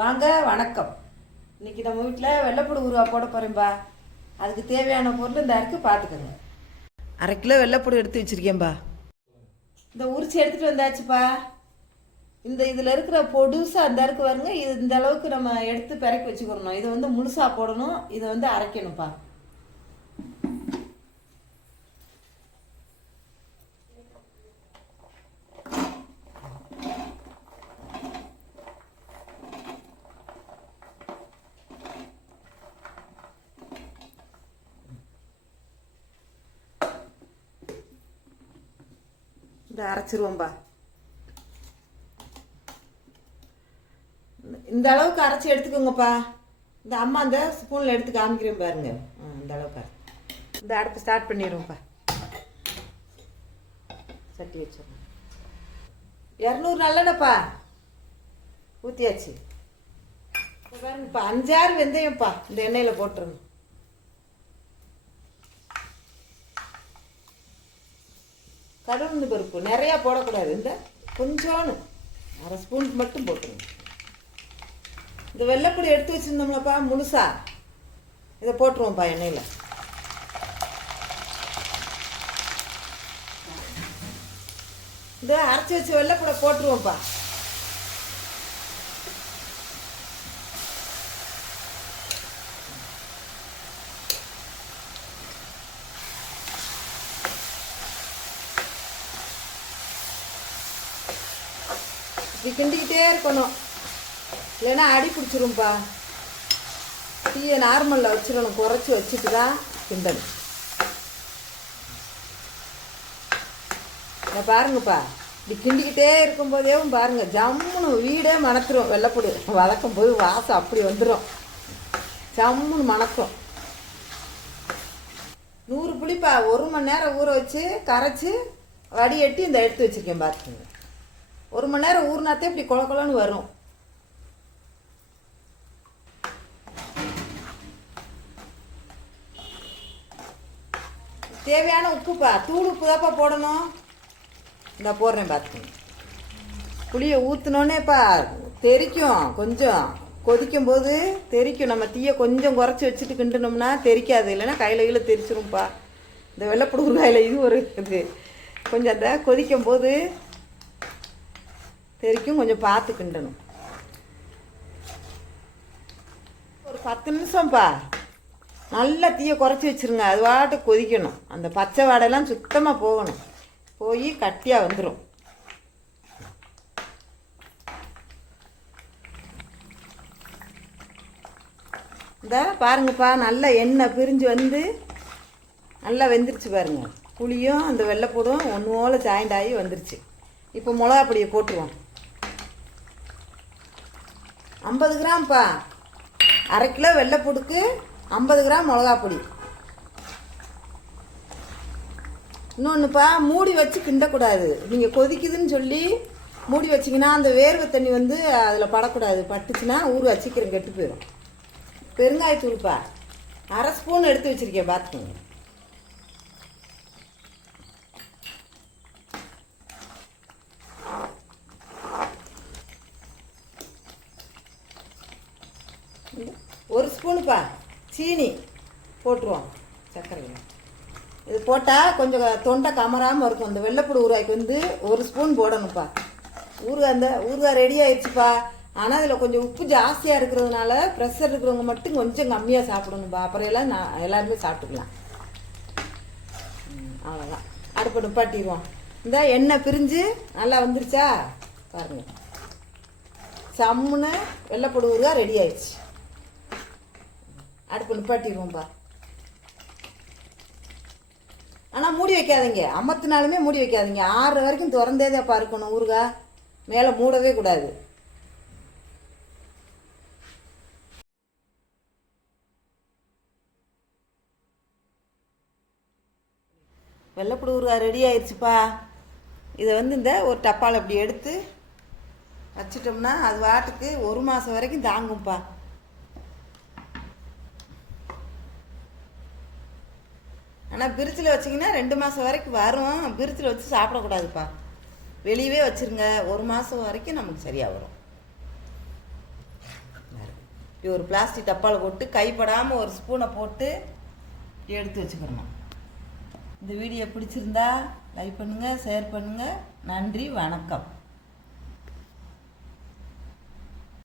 வாங்க வணக்கம். இன்னைக்கு நம்ம வீட்டில் வெள்ளைப்பூடு ஊறுகா போட போகிறேன்பா. அதுக்கு தேவையான பொருள் இந்த இருக்குது, பார்த்துக்கோங்க. 1/2 கிலோ வெள்ளைப்பூடு எடுத்து வச்சுருக்கேன்பா. இந்த உரிச்சி எடுத்துகிட்டு வந்தாச்சுப்பா. இதில் இருக்கிற பொடுசாக அந்த இருக்கு பாருங்க, இது இந்த அளவுக்கு நம்ம எடுத்து பிறக்கி வச்சுக்கிறணும். இதை முழுசாக போடணும், இதை அரைக்கணும்ப்பா. அரைச்சிருவோம்பா. இந்த அளவுக்கு அரைச்சி எடுத்துக்கோங்கப்பா. இந்த அம்மா அந்த ஸ்பூனில் எடுத்து காமிக்கிறேன் பாருங்க. இந்த அளவுக்கு இந்த அடுப்பு ஸ்டார்ட் பண்ணிடுவோம்ப்பா. சட்டி வச்சிடணும். 200 நல்லெண்ணப்பா ஊற்றியாச்சு. பாருங்கப்பா, 5-6 வெந்தயம்ப்பா இந்த எண்ணெயில் போட்டுருணும். கடுகு பருப்பு நிறையா போடக்கூடாது, இந்த கொஞ்சோன்னு 1/2 ஸ்பூன் மட்டும் போட்டுருங்க. இந்த வெள்ளைப்பூடி எடுத்து வச்சுருந்தோம்லப்பா முழுசா, இதை போட்டுருவோம்ப்பா எண்ணெயில். இந்த அரைச்சி வச்ச வெள்ளைப்பூடை போட்டுருவோம்ப்பா. இப்படி கிண்டிக்கிட்டே இருக்கணும், இல்லைன்னா அடி பிடிச்சிரும்ப்பா. தீயை நார்மலில் வச்சிடணும், குறைச்சி வச்சுட்டு தான் கிண்டணும். இதை பாருங்கப்பா, இப்படி கிண்டிக்கிட்டே இருக்கும்போதேவும் பாருங்க, ஜம்முன்னு வீடே மணத்துரும். வெள்ளைப்பூடு வதக்கும் போது வாசம் அப்படி வந்துடும், ஜம்முன்னு மணக்கும். 100 புளிப்பா 1 மணி நேரம் ஊற வச்சு கரைச்சி வடிகட்டி இந்த எடுத்து வச்சுருக்கேன் பார்த்துக்கோங்க. 1 மணி நேரம் ஊறினாத்தே இப்படி கொல கொலன்னு வரும். தேவையான உப்புப்பா, தூள் உப்பு தான்ப்பா போடணும். இந்த போடுறேன் பார்த்துக்கோங்க. புளியை ஊற்றினோன்னேப்பா தெறிக்கும், கொஞ்சம் கொதிக்கும் போது தெறிக்கும். நம்ம தீயை கொஞ்சம் குறைச்சி வச்சுட்டு கிண்டினோம்னா தெறிக்காது, இல்லைன்னா கையில் கீழே தெரிச்சிரும்ப்பா. இந்த வெள்ளைப்பூடு ஊறுகாயில் இது ஒரு இது. கொஞ்சம் அந்த கொதிக்கும் போது தெரிக்கும், கொஞ்சம் பார்த்து கிண்டணும். ஒரு 10 நிமிஷம்ப்பா நல்லா தீயை குறைச்சி வச்சுருங்க. அது வாட்டு கொதிக்கணும், அந்த பச்சை வாடையெல்லாம் சுத்தமாக போகணும், போய் கட்டியாக வந்துடும். இந்த பாருங்கப்பா, நல்லா எண்ணெய் பிரிஞ்சு வந்து நல்லா வெந்துருச்சு பாருங்க. புளியும் அந்த வெள்ளைப்பூடும் ஒன்று போல் சாய்ந்தாகி வந்துருச்சு. இப்போ மிளகா பொடியை போட்டுருவோம். 50 கிராம்ப்பா. 1/2 கிலோ வெள்ளைப்பூடுக்கு 50 கிராம் மிளகா பொடி. இன்னொன்றுப்பா, மூடி வச்சு கிண்டக்கூடாது. நீங்கள் கொதிக்குதுன்னு சொல்லி மூடி வச்சிங்கன்னா அந்த வேர்வை தண்ணி அதில் படக்கூடாது. பட்டுச்சுன்னா ஊறுகாய் வச்சுக்கிறேன், கெட்டு போயிடும். பெருங்காயத்தூள்ப்பா 1/2 ஸ்பூன் எடுத்து வச்சுருக்கேன், பார்த்துக்கோங்க. ஒரு ஸ்பூனுப்பா சீனி போட்டுருவோம், சர்க்கரை. இது போட்டால் கொஞ்சம் தொண்டை கமராமல் இருக்கும். இந்த வெள்ளைப்பூடு ஊறுகாய்க்கு 1 ஸ்பூன் போடணும்ப்பா. ஊறுகாய் ரெடி ஆயிடுச்சுப்பா. ஆனால் அதில் கொஞ்சம் உப்பு ஜாஸ்தியாக இருக்கிறதுனால ப்ரெஷர் இருக்கிறவங்க மட்டும் கொஞ்சம் கம்மியாக சாப்பிடணும்ப்பா. அப்புறம் எல்லாம் எல்லாருமே சாப்பிட்டுக்கலாம். அவ்வளோதான், அடுப்பு நிப்பாட்டிடுவோம். இந்த எண்ணெய் பிரிஞ்சு நல்லா வந்துருச்சா பாருங்கள், சம்முன்னு வெள்ளைப்பூடு ஊறுகாய் ரெடி ஆயிடுச்சு. அடுப்பு நிப்பாட்டிடுவோம்ப்பா. ஆனால் மூடி வைக்காதீங்க, அமர்த்தினாலுமே மூடி வைக்காதீங்க. 6 வரைக்கும் திறந்தேதாப்பா இருக்கணும் ஊறுகாய், மேலே மூடவே கூடாது. வெள்ளைப்பூடு ஊறுகாய் ரெடி ஆயிடுச்சுப்பா. இதை இந்த ஒரு டப்பாவில் இப்படி எடுத்து வச்சிட்டோம்னா அது வாட்டுக்கு 1 மாதம் வரைக்கும் தாங்கும்ப்பா. ஆனால் பிரிட்ஜில் வச்சிங்கன்னா 2 மாதம் வரைக்கும் வரும். பிரிட்ஜில் வச்சு சாப்பிடக்கூடாதுப்பா, வெளியவே வச்சுருங்க. 1 மாதம் வரைக்கும் நமக்கு சரியாக வரும். இப்படி ஒரு பிளாஸ்டிக் டப்பாவில் போட்டு கைப்படாமல் ஒரு ஸ்பூனை போட்டு எடுத்து வச்சுக்கிறணும். இந்த வீடியோ பிடிச்சிருந்தா லைக் பண்ணுங்கள், ஷேர் பண்ணுங்கள். நன்றி, வணக்கம்.